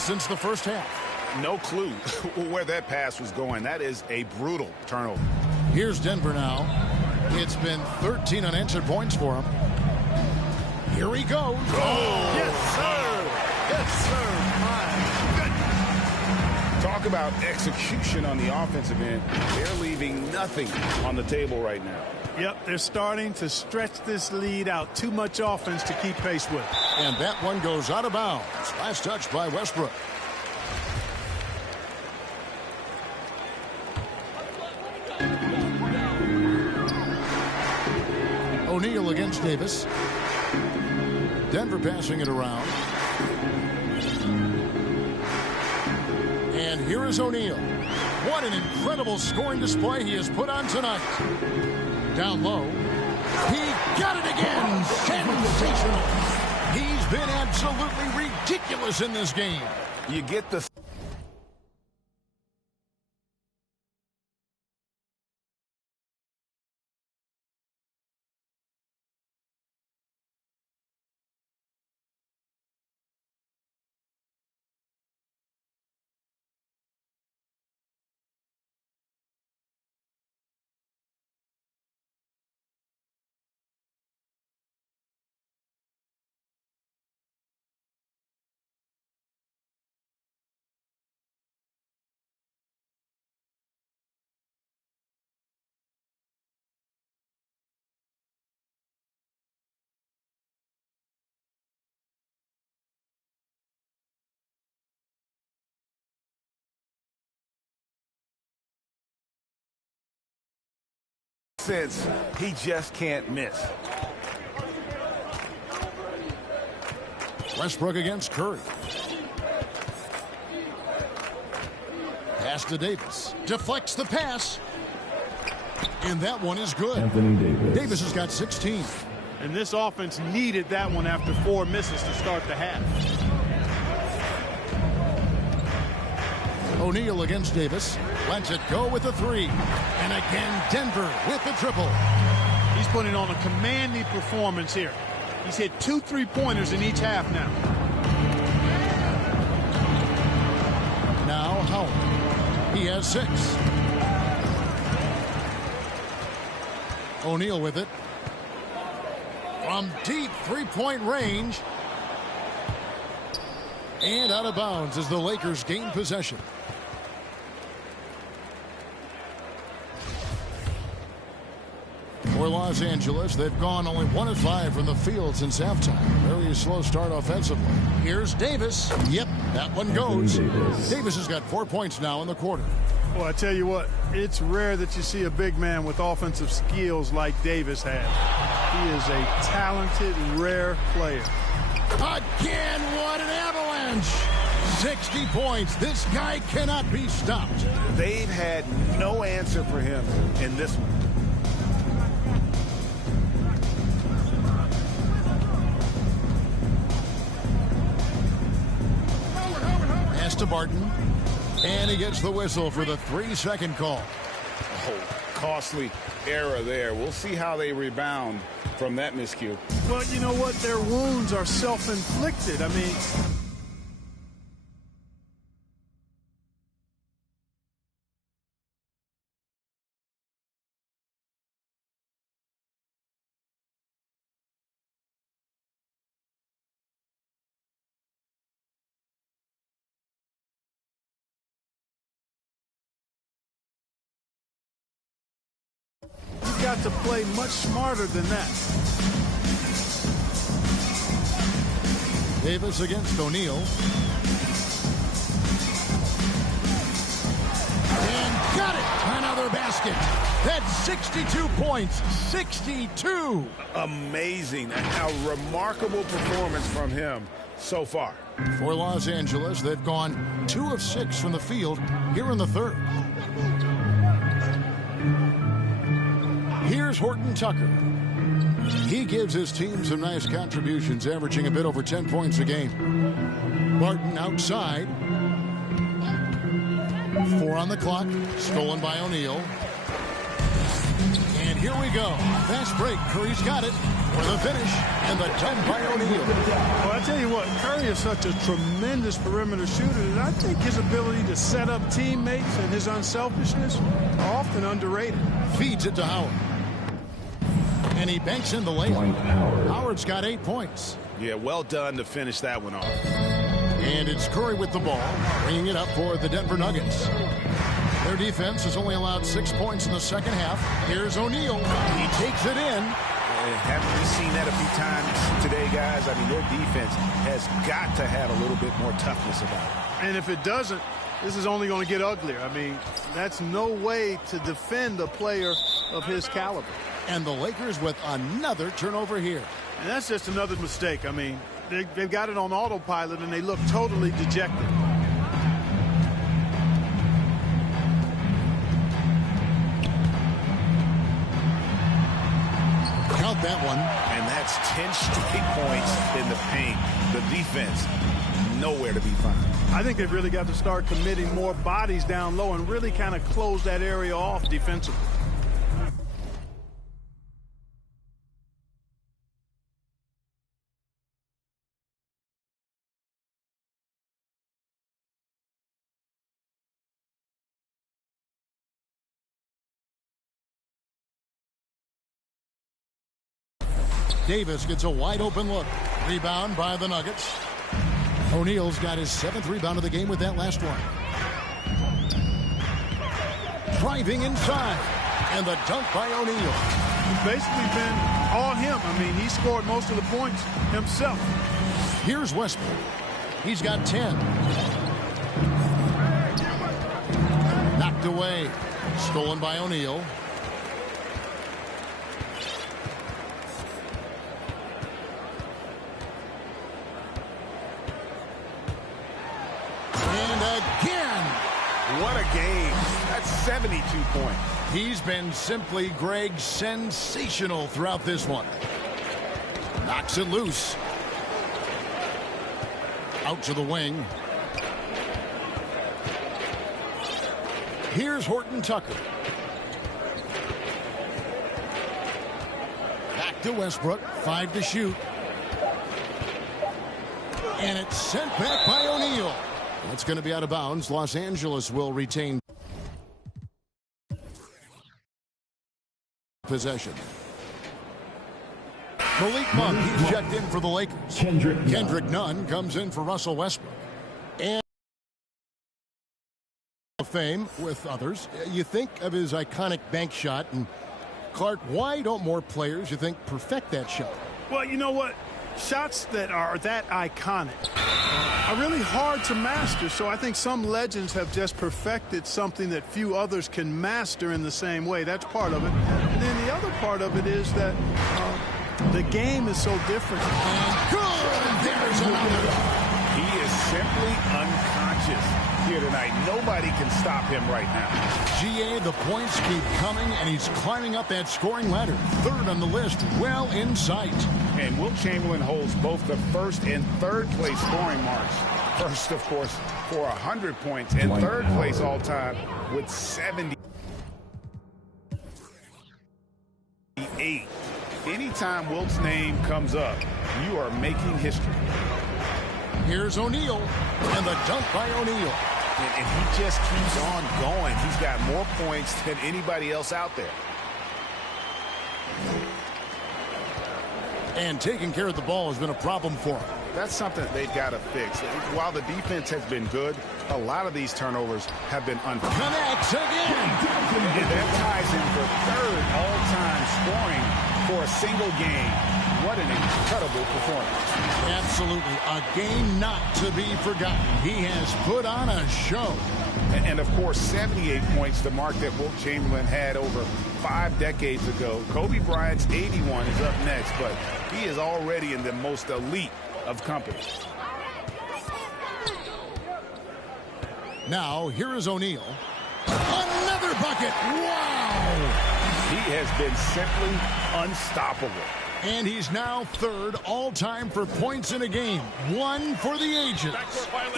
scoreless since the first half. No clue where that pass was going. That is a brutal turnover. Here's Denver now. It's been 13 unanswered points for him. Here he goes. Oh, yes, sir. Yes, sir. My goodness. Talk about execution on the offensive end. They're leaving nothing on the table right now. Yep, they're starting to stretch this lead out. Too much offense to keep pace with. And that one goes out of bounds. Last touch by Westbrook. O'Neal against Davis. Denver passing it around. And here is O'Neal. What an incredible scoring display he has put on tonight. Down low. He got it again. Sensational. He's been absolutely ridiculous in this game. You get the... Since he just can't miss. Westbrook against Curry. Pass to Davis. Deflects the pass. And that one is good. Anthony Davis. Davis has got 16. And this offense needed that one after 4 misses to start the half. O'Neal against Davis. Lets it go with a 3. And again, Denver with the triple. He's putting on a commanding performance here. He's hit 2 3-pointers in each half now. Now Howard. He has 6. O'Neal with it. From deep 3-point range. And out of bounds as the Lakers gain possession. For Los Angeles, they've gone only 1 of 5 from the field since halftime. Very slow start offensively. Here's Davis. Yep, that one goes. Davis has got 4 points now in the quarter. Well, I tell you what, it's rare that you see a big man with offensive skills like Davis has. He is a talented, rare player. Again, what an avalanche! 60 points. This guy cannot be stopped. They've had no answer for him in this one. Pass to Barton. And he gets the whistle for the 3-second call. Oh, costly error there. We'll see how they rebound from that miscue. Well, you know what? Their wounds are self-inflicted. I mean... You've got to play much smarter than that. Davis against O'Neal. And got it! Another basket. That's 62 points. 62! Amazing. A remarkable performance from him so far. For Los Angeles, they've gone 2 of 6 from the field here in the third. Here's Horton Tucker. He gives his team some nice contributions, averaging a bit over 10 points a game. Barton outside. 4 on the clock. Stolen by O'Neal. And here we go. Fast break. Curry's got it. for the finish, and the dunk by O'Neal. Well, I tell you what, Curry is such a tremendous perimeter shooter that I think his ability to set up teammates and his unselfishness are often underrated. Feeds it to Howard. And he banks in the layup. Howard's got 8 points. Yeah, well done to finish that one off. And it's Curry with the ball, bringing it up for the Denver Nuggets. Their defense has only allowed 6 points in the second half. Here's O'Neal. He takes it in. Haven't we seen that a few times today, guys? I mean, their defense has got to have a little bit more toughness about it. And if it doesn't, this is only going to get uglier. I mean, that's no way to defend a player of his caliber. And the Lakers with another turnover here. And that's just another mistake. I mean, they've got it on autopilot, and they look totally dejected. Count that one. And that's 10 straight points in the paint. The defense, nowhere to be found. I think they've really got to start committing more bodies down low and really kind of close that area off defensively. Davis gets a wide open look. Rebound by the Nuggets. O'Neal's got his 7th rebound of the game with that last one. Driving inside. And the dunk by O'Neal. It's basically been all him. I mean, he scored most of the points himself. Here's Westbrook. He's got 10. Knocked away. Stolen by O'Neal. What a game. That's 72 points. He's been simply, Greg, sensational throughout this one. Knocks it loose. Out to the wing. Here's Horton Tucker. Back to Westbrook. 5 to shoot. And it's sent back by O'Neal. That's going to be out of bounds. Los Angeles will retain possession. Malik Monk, he's checked in for the Lakers. Kendrick Nunn comes in for Russell Westbrook. And fame with others. You think of his iconic bank shot, and Clark, why don't more players, you think, perfect that shot? Well, you know what? Shots that are that iconic are really hard to master, so I think some legends have just perfected something that few others can master in the same way. That's part of it. And then the other part of it is that the game is so different. And good! There's another. He is simply unconscious here tonight. Nobody can stop him right now. GA, the points keep coming, and he's climbing up that scoring ladder. 3rd on the list, well in sight. And Wilt Chamberlain holds both the 1st and 3rd place scoring marks. First, of course, for 100 points, and 3rd place all time with 78. Anytime Wilt's name comes up, you are making history. Here's O'Neal, and the dunk by O'Neal. And he just keeps on going. He's got more points than anybody else out there. And taking care of the ball has been a problem for him. That's something that they've got to fix. While the defense has been good, a lot of these turnovers have been unfair. Connects again. And that ties in for 3rd all-time scoring for a single game. What an incredible performance. Absolutely. A game not to be forgotten. He has put on a show. And of course, 78 points, the mark that Wilt Chamberlain had over 5 decades ago. Kobe Bryant's 81 is up next, but he is already in the most elite of company. Now, here is O'Neal. Another bucket. Wow. He has been simply unstoppable. And he's now 3rd all-time for points in a game. 1 for the ages.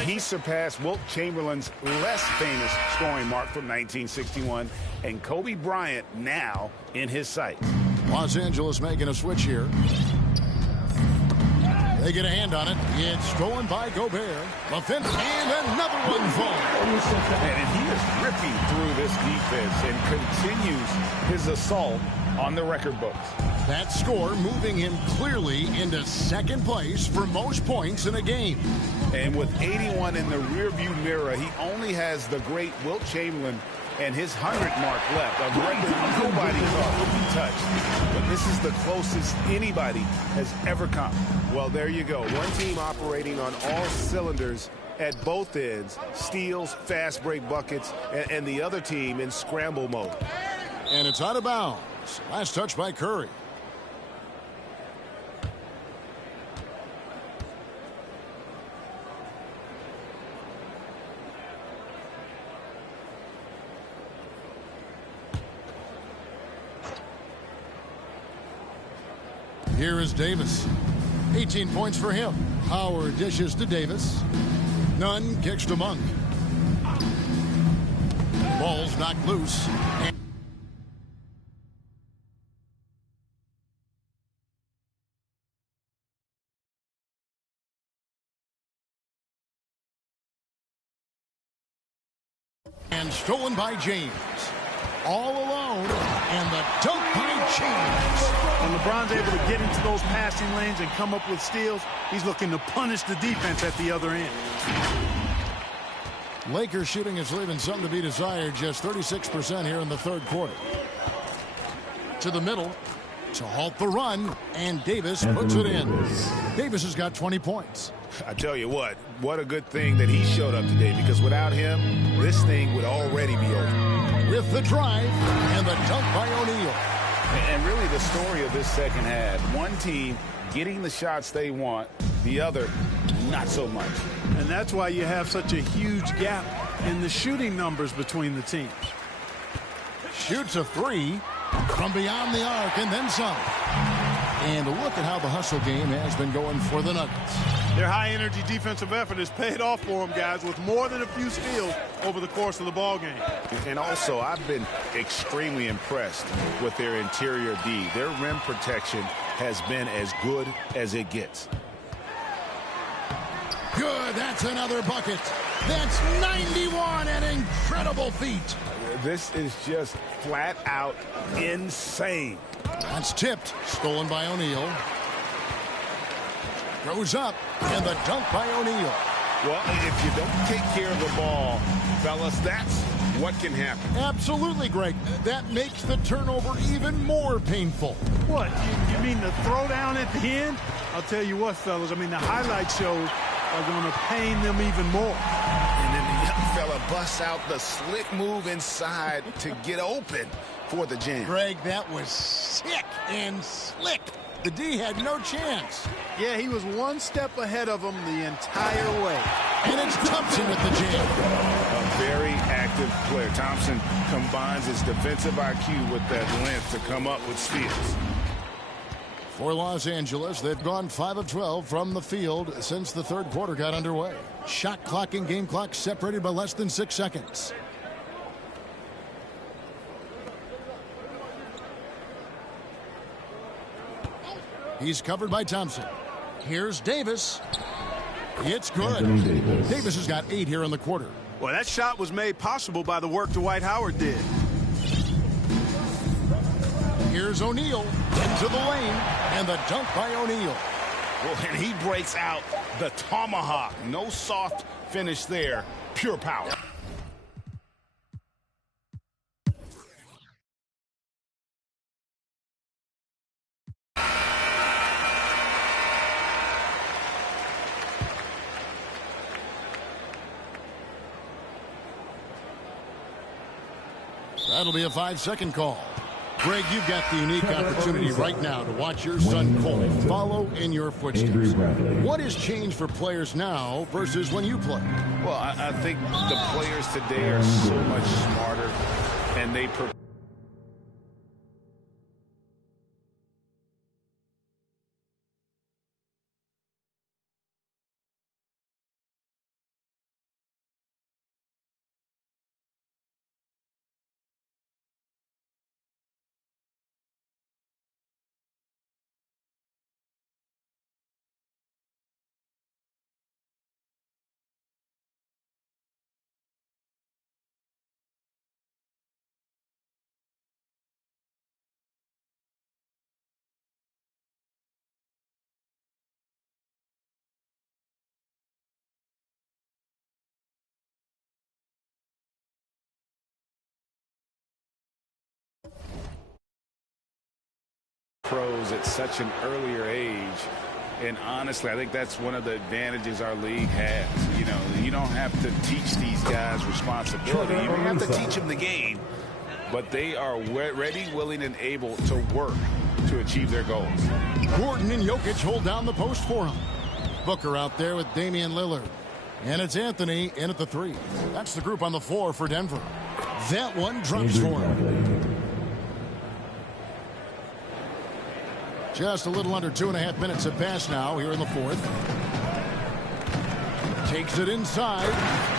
He surpassed Wilt Chamberlain's less famous scoring mark from 1961, and Kobe Bryant now in his sights. Los Angeles making a switch here. They get a hand on it. It's stolen by Gobert. The fence, and another one falls. And he is ripping through this defense and continues his assault on the record books. That score moving him clearly into second place for most points in a game. And with 81 in the rearview mirror, he only has the great Wilt Chamberlain and his 100 mark left. A record nobody thought would be touched. But this is the closest anybody has ever come. Well, there you go. One team operating on all cylinders at both ends. Steals, fast break buckets, and the other team in scramble mode. And it's out of bounds. Last touch by Curry. Here is Davis. 18 points for him. Howard dishes to Davis. Nunn kicks to Monk. Ball's knocked loose. And stolen by James. All alone, and the dunk by James. When LeBron's able to get into those passing lanes and come up with steals, he's looking to punish the defense at the other end. Lakers shooting is leaving something to be desired. Just 36% here in the third quarter. To the middle to halt the run, and Davis puts it in. Davis has got 20 points. I tell you what a good thing that he showed up today, because without him, this thing would already be over. With the drive and the dunk by O'Neal. And really the story of this second half, one team getting the shots they want, the other not so much. And that's why you have such a huge gap in the shooting numbers between the teams. Shoots a three from beyond the arc and then some. And look at how the hustle game has been going for the Nuggets. Their high-energy defensive effort has paid off for them, guys, with more than a few steals over the course of the ball game. And also, I've been extremely impressed with their interior D. Their rim protection has been as good as it gets. Good, that's another bucket. That's 91, an incredible feat. This is just flat out insane. That's tipped, stolen by O'Neal. Goes up, and the dunk by O'Neal. Well, if you don't take care of the ball, fellas, that's what can happen. Absolutely, Greg. That makes the turnover even more painful. What, you mean the throwdown at the end? I'll tell you what, fellas, I mean, the highlight shows are going to pain them even more. And then the young fella busts out the slick move inside to get open for the jam. Greg, that was sick and slick. The D had no chance. Yeah, he was one step ahead of him the entire way. And it's Thompson with the jam. A very active player. Thompson combines his defensive IQ with that length to come up with steals. For Los Angeles, they've gone 5 of 12 from the field since the third quarter got underway. Shot clock and game clock separated by less than 6 seconds. He's covered by Thompson. Here's Davis. It's good. Davis has got 8 here in the quarter. Well, that shot was made possible by the work Dwight Howard did. Here's O'Neal into the lane, and the dunk by O'Neal. Well, and he breaks out the tomahawk. No soft finish there. Pure power. That'll be a 5-second call. Greg, you've got the unique opportunity right now to watch your son Cole follow in your footsteps. What has changed for players now versus when you played? Well, I think the players today are so much smarter, and they prepare. pros at such an earlier age. And honestly, I think that's one of the advantages our league has. You know, you don't have to teach these guys responsibility. You don't have to teach them the game, but they are ready, willing, and able to work to achieve their goals. Gordon and Jokic hold down the post for him. Booker out there with Damian Lillard. And it's Anthony in at the 3. That's the group on the floor for Denver. That one drops for him. Just a little under 2.5 minutes have passed now here in the 4th. Takes it inside.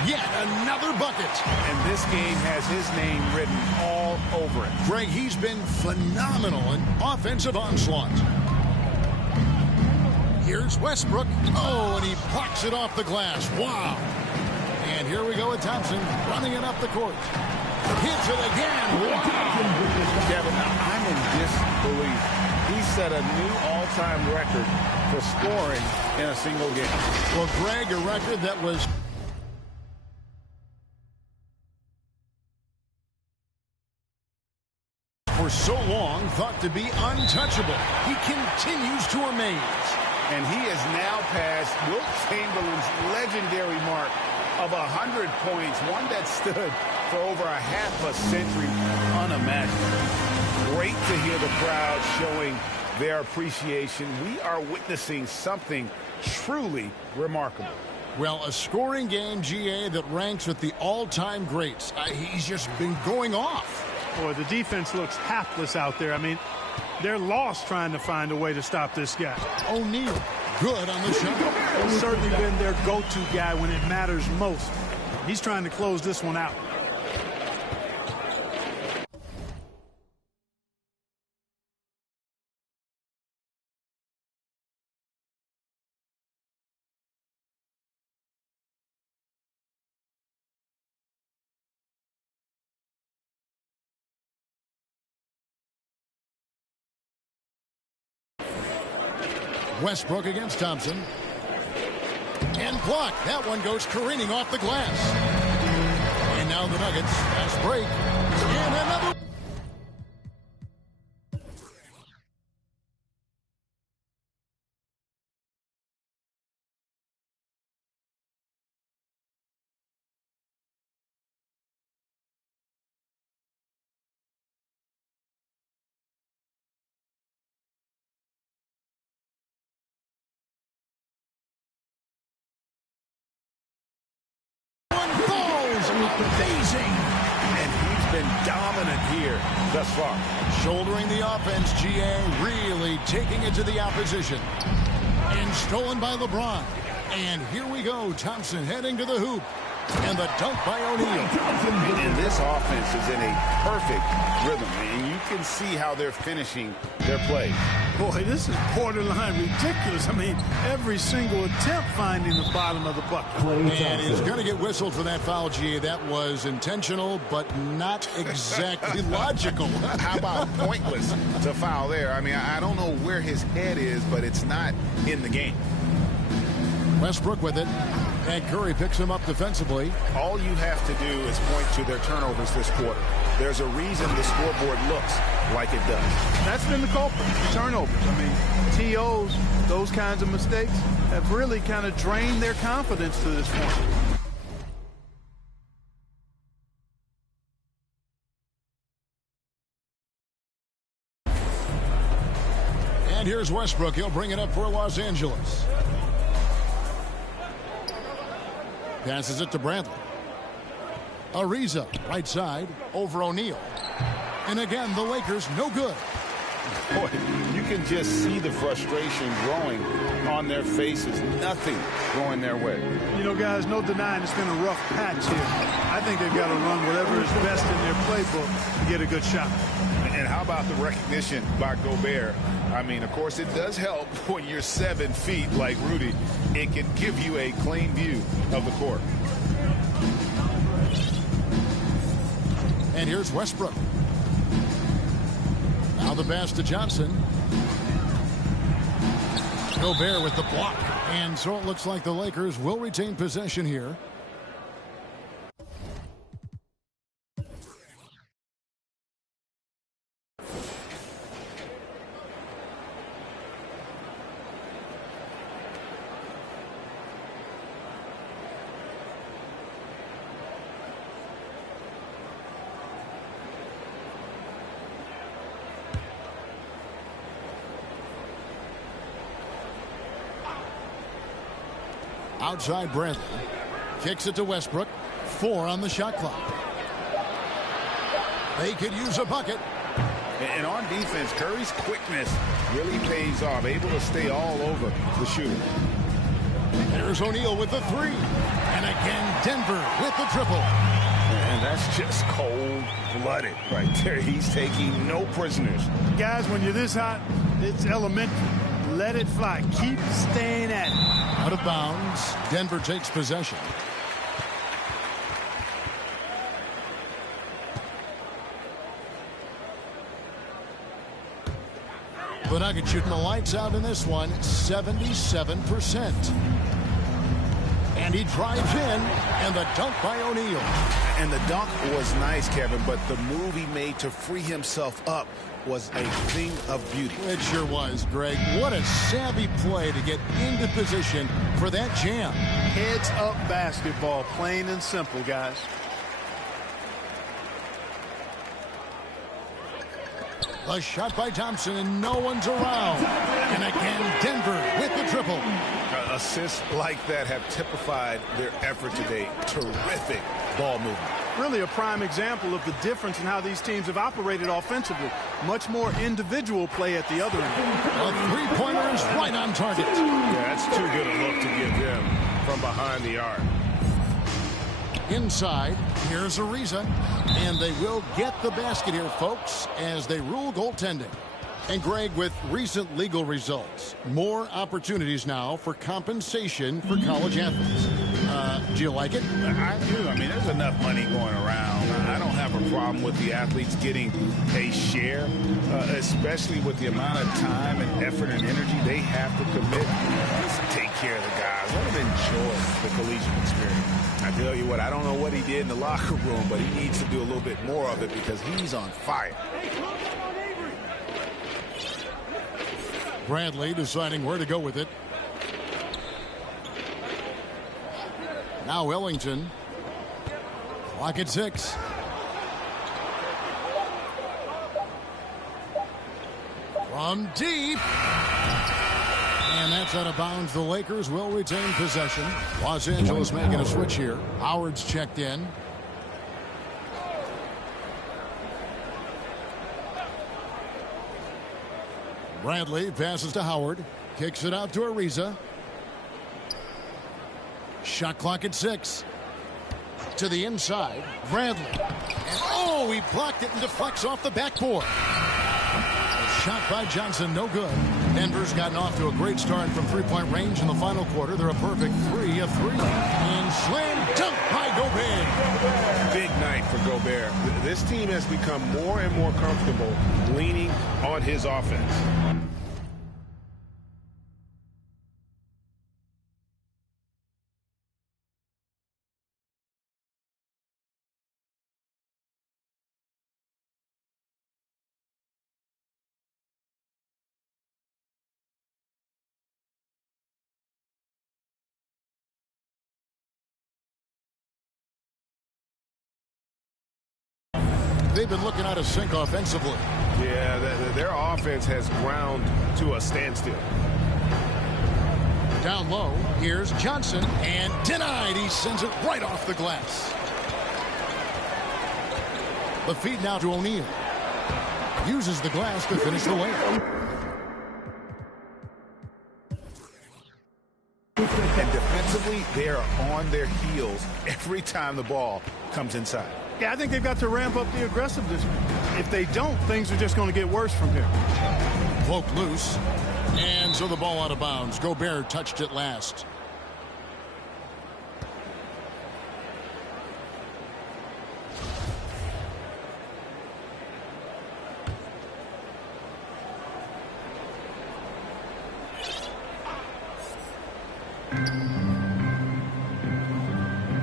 Yet another bucket. And this game has his name written all over it. Greg, he's been phenomenal in offensive onslaught. Here's Westbrook. Oh, and he blocks it off the glass. Wow. And here we go with Thompson running it up the court. Hits it again. Wow. Kevin, I'm in disbelief. He set a new all-time record for scoring in a single game. Well, Greg, a record that was for so long thought to be untouchable. He continues to amaze. And he has now passed Wilt Chamberlain's legendary mark of 100 points, one that stood for over a half a century. Unimaginable. Great to hear the crowd showing their appreciation. We are witnessing something truly remarkable. Well, a scoring game, GA, that ranks with the all-time greats. He's just been going off. Boy, the defense looks hapless out there. I mean, they're lost trying to find a way to stop this guy. O'Neal, good on the shot. He's certainly been their go-to guy when it matters most. He's trying to close this one out. Westbrook against Thompson. And blocked. That one goes careening off the glass. And now the Nuggets. Fast break. And another. Amazing. And he's been dominant here thus far. Shouldering the offense, GA, really taking it to the opposition. And stolen by LeBron. And here we go. Thompson heading to the hoop. And the dunk by O'Neal. And this offense is in a perfect rhythm. And you can see how they're finishing their play. Boy, this is borderline ridiculous. I mean, every single attempt finding the bottom of the bucket. And he's going to get whistled for that foul, GA. That was intentional, but not exactly logical. How about pointless to foul there? I mean, I don't know where his head is, but it's not in the game. Westbrook with it. And Curry picks him up defensively. All you have to do is point to their turnovers this quarter. There's a reason the scoreboard looks like it does. That's been the culprit, turnovers. I mean, TOs, those kinds of mistakes have really kind of drained their confidence to this point. And here's Westbrook. He'll bring it up for Los Angeles. Passes it to Bradley. Ariza, right side, over O'Neal. And again, the Lakers, no good. Boy, you can just see the frustration growing on their faces. Nothing going their way. You know, guys, no denying it's been a rough patch here. I think they've got to run whatever is best in their playbook to get a good shot. And how about the recognition by Gobert? I mean, of course, it does help when you're 7 feet like Rudy. It can give you a clean view of the court. And here's Westbrook. Now the pass to Johnson. Gobert with the block. And so it looks like the Lakers will retain possession here. Outside Bradley. Kicks it to Westbrook. 4 on the shot clock. They could use a bucket. And on defense, Curry's quickness really pays off. Able to stay all over the shooter. There's O'Neal with the 3. And again, Denver with the triple. And that's just cold-blooded right there. He's taking no prisoners. Guys, when you're this hot, it's elementary. Let it fly. Keep staying at it. Out of bounds. Denver takes possession. The Nuggets shooting the lights out in this one, 77%. And he drives in, and the dunk by O'Neal. And the dunk was nice, Kevin, but the move he made to free himself up was a thing of beauty. It sure was, Greg. What a savvy play to get into position for that jam. Heads up basketball, plain and simple, guys. A shot by Thompson, and no one's around. And again, Denver with the triple. Assists like that have typified their effort today. Terrific ball movement. Really a prime example of the difference in how these teams have operated offensively. Much more individual play at the other end. A three-pointer is right on target. Yeah, that's too good a look to give them from behind the arc. Inside, here's Ariza. And they will get the basket here, folks, as they rule goaltending. And Greg, with recent legal results, more opportunities now for compensation for college athletes. Do you like it? I do. I mean, there's enough money going around. I don't have a problem with the athletes getting a share, especially with the amount of time and effort and energy they have to commit. Just take care of the guys. Let them enjoy the collegiate experience. I tell you what, I don't know what he did in the locker room, but he needs to do a little bit more of it because he's on fire. Bradley deciding where to go with it. Now Ellington. Clock at 6. From deep. And that's out of bounds. The Lakers will retain possession. Los Angeles making a switch here. Howard's checked in. Bradley passes to Howard. Kicks it out to Ariza. Shot clock at 6. To the inside. Bradley. And oh, he blocked it and deflects off the backboard. Shot by Johnson, no good. Denver's gotten off to a great start from three-point range in the final quarter. They're a perfect 3 of 3. And slam dunk by Gobert. Big night for Gobert. This team has become more and more comfortable leaning on his offense. They've been looking out of sync offensively. Yeah, their offense has ground to a standstill. Down low, here's Johnson, and denied. He sends it right off the glass. The feed now to O'Neal. Uses the glass to finish the layup. And defensively, they are on their heels every time the ball comes inside. Yeah, I think they've got to ramp up the aggressiveness. If they don't, things are just going to get worse from here. Cloak loose. And so the ball out of bounds. Gobert touched it last.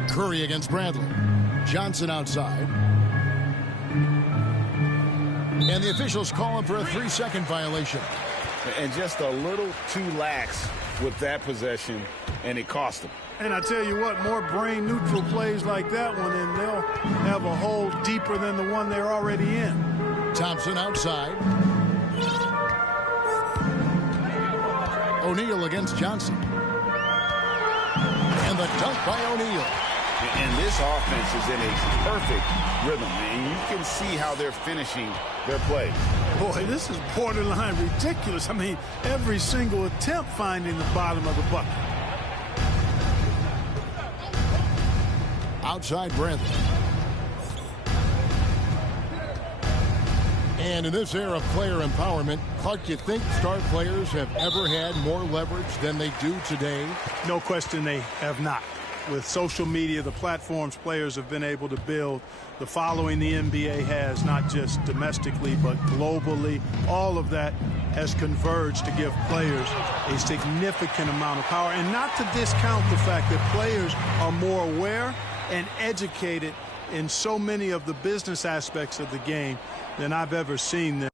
Curry against Bradley. Johnson outside. And the officials calling for a 3-second violation. And just a little too lax with that possession, and it cost them. And I tell you what, more brain-neutral plays like that one, and they'll have a hole deeper than the one they're already in. Thompson outside. O'Neal against Johnson. the dunk by O'Neal. And this offense is in a perfect rhythm, and you can see how they're finishing their play. Boy, this is borderline ridiculous. I mean, every single attempt finding the bottom of the bucket. Outside Bradley. And in this era of player empowerment, Clark, you think star players have ever had more leverage than they do today? No question they have not. With social media, the platforms players have been able to build, the following the NBA has, not just domestically but globally, all of that has converged to give players a significant amount of power. And not to discount the fact that players are more aware and educated in so many of the business aspects of the game than I've ever seen them.